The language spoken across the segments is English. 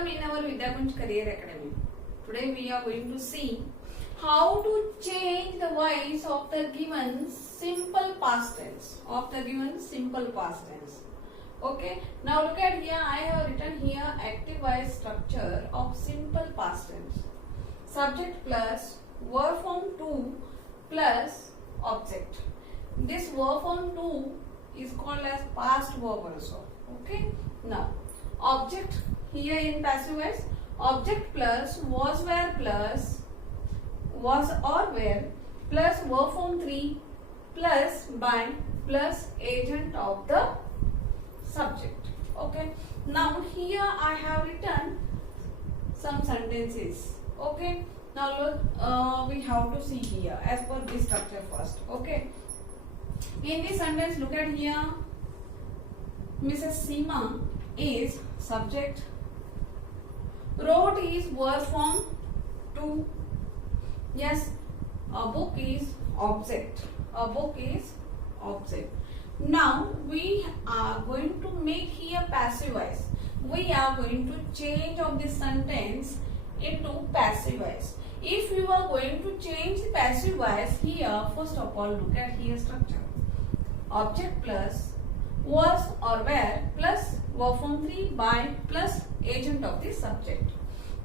Welcome in our Vidyakunj Career Academy. Today we are going to see how to change the voice of the given simple past tense. Okay. Now look at here. I have written here active voice structure of simple past tense. Subject plus verb form to plus object. This verb form to is called as past verb also. Okay. Now object here in passive voice, object plus was were plus was or were plus verb form 3 plus by plus agent of the subject. Okay. Now here I have written some sentences. Okay. Now look, we have to see here as per this structure first. Okay. In this sentence, look at here. Mrs. Seema is subject. Wrote is verb form 2. Yes, a book is object. Now we are going to make here passive voice. We are going to change of this sentence into passive voice. If you are going to change the passive voice here, first of all look at here structure. Object plus was or were plus verb form 3 by plus agent of the subject.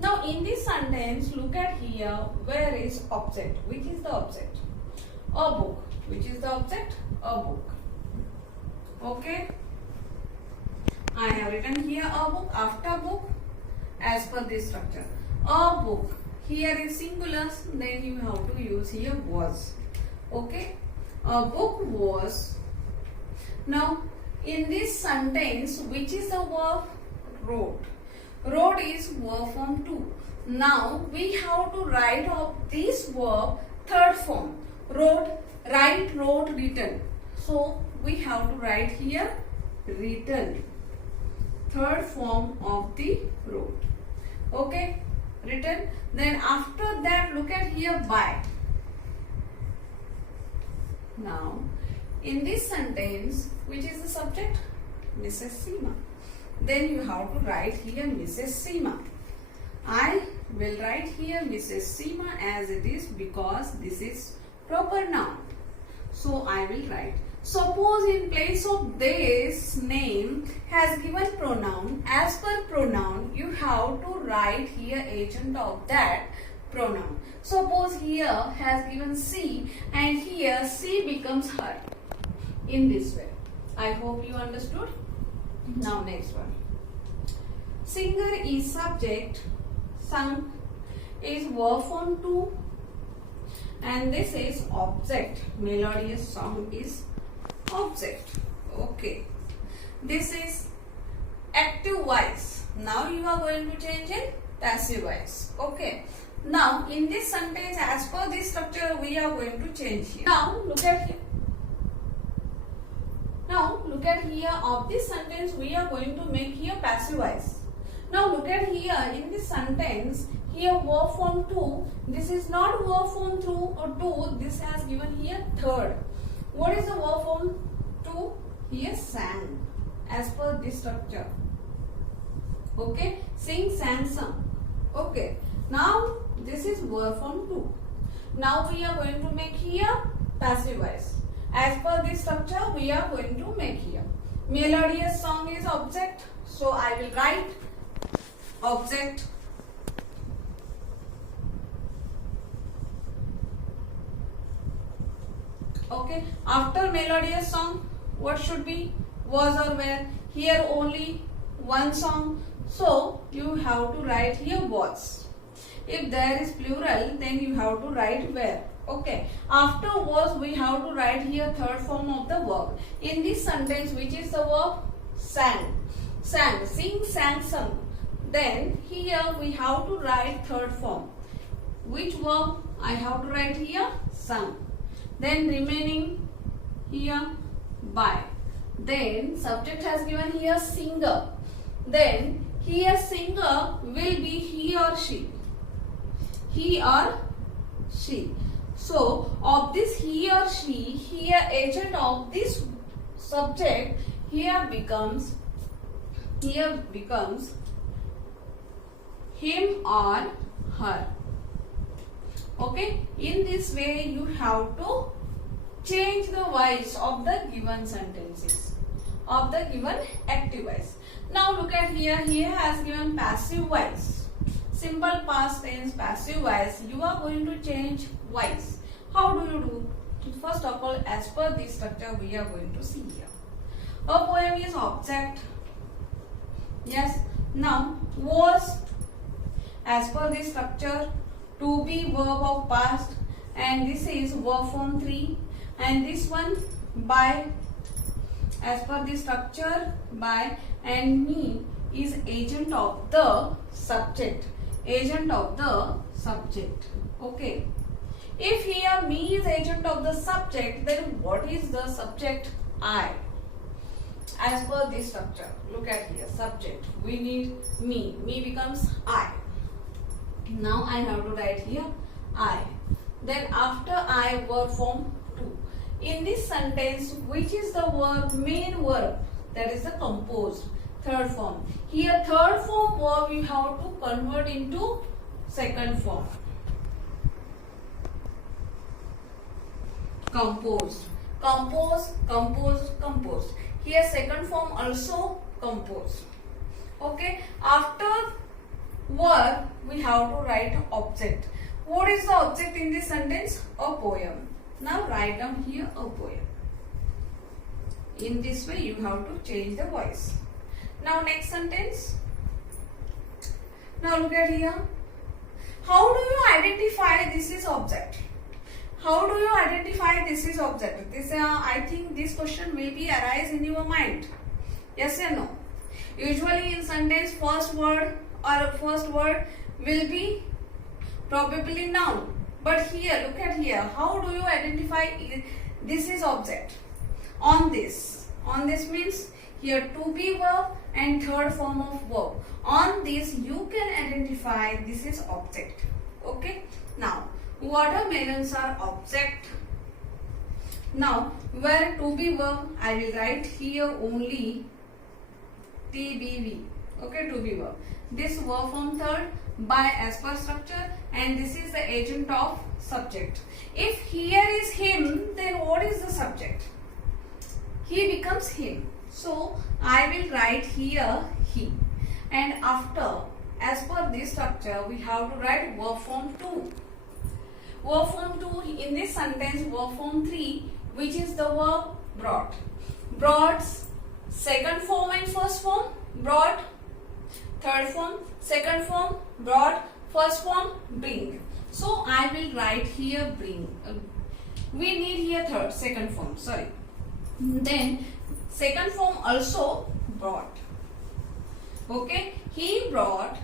Now in this sentence, look at here, where is object? Which is the object? A book. Which is the object? A book. Okay. I have written here a book after book as per this structure. A book. Here is singular, then you have to use here was. Okay. A book was. Now in this sentence, which is the verb? Wrote. Wrote is verb form 2. Now we have to write of this verb third form. Wrote, write, wrote, written. So we have to write here written. Third form of the wrote. Okay, written. Then after that, look at here by. Now in this sentence, which is the subject? Mrs. Seema. Then you have to write here Mrs. Seema. I will write here Mrs. Seema as it is because this is proper noun. So I will write. Suppose in place of this name has given pronoun. As per pronoun, you have to write here agent of that pronoun. Suppose here has given she and here she becomes her. In this way. I hope you understood. Now next one. Singer is subject. Sung is verb form 2. And this is object. Melodious song is object. Okay. This is active voice. Now you are going to change in passive voice. Okay. Now in this sentence, as per this structure, we are going to change here. Now look at here. Now look at here of this sentence, we are going to make here passive voice. Now look at here in this sentence, here verb form 2. This is not verb form 2, this has given here third. What is the verb form 2? Here sang as per this structure. Okay, sing, sang, sung. Okay, now this is verb form 2. Now we are going to make here passive voice. As per this structure, we are going to make here. Melodious song is object. So I will write object. Okay. After melodious song, what should be? Was or were. Here only one song. So you have to write here was. If there is plural, then you have to write were. Okay. After was, we have to write here third form of the verb. In this sentence, which is the verb? Sang. Sang. Sing, sang, sung. Then here we have to write third form. Which verb? I have to write here sung. Then remaining here by. Then subject has given here singer. Then here singer will be he or she. He or she. So of this he or she, here agent of this subject here becomes him or her. Okay, in this way you have to change the voice of the given sentences, of the given active voice. Now look at here, here has given passive voice, simple past tense passive voice. You are going to change voice. How do you do? First of all, as per this structure we are going to see here. A poem is object. Yes. Now was, as per this structure, to be verb of past, and this is verb form 3, and this one by, as per this structure by, and me is agent of the subject, agent of the subject. Okay, if here me is agent of the subject, then what is the subject? I. As per this structure, look at here, subject, we need me, me becomes I. Now I have to write here I. Then after I, verb form 2. In this sentence, which is the verb, main verb, that is the composed, third form. Here third form verb you have to convert into second form, composed, composed, composed, composed. Here second form also composed. Okay, after verb we have to write object. What is the object in this sentence? A poem. Now write down here a poem. In this way you have to change the voice. Now next sentence. Now look at here. How do you identify this is object? How do you identify this is object? This I think this question may be arise in your mind. Yes or no? Usually in sentence first word or first word will be probably noun. But here, look at here. How do you identify this is object? On this. On this means here to be verb and third form of verb. On this you can identify this is object. Okay. Now watermelons are object. Now where to be verb, I will write here only TBV. Okay, to be verb. This verb form third by as per structure, and this is the agent of subject. If here is him, then what is the subject? He becomes him. So I will write here he, and after as per this structure we have to write verb form 2. Verb form 2 in this sentence, verb form 3, which is the verb brought. Brought second form and first form, brought third form, second form, brought, first form, bring. So I will write here bring. We need here second form, sorry. Then second form also brought. Okay, he brought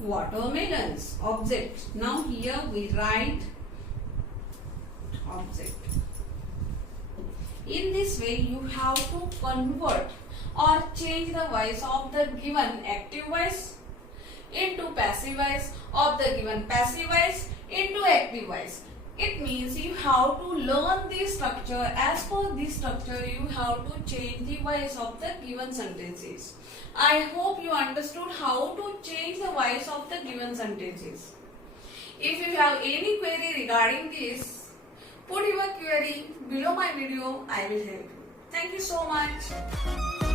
watermelons, object. Now here we write object. In this way you have to convert or change the voice of the given active voice into passive voice, of the given passive voice into active voice. It means you have to learn this structure. As per this structure you have to change the voice of the given sentences. I hope you understood how to change the voice of the given sentences. If you have any query regarding this, put your query below my video. I will help you. Thank you so much.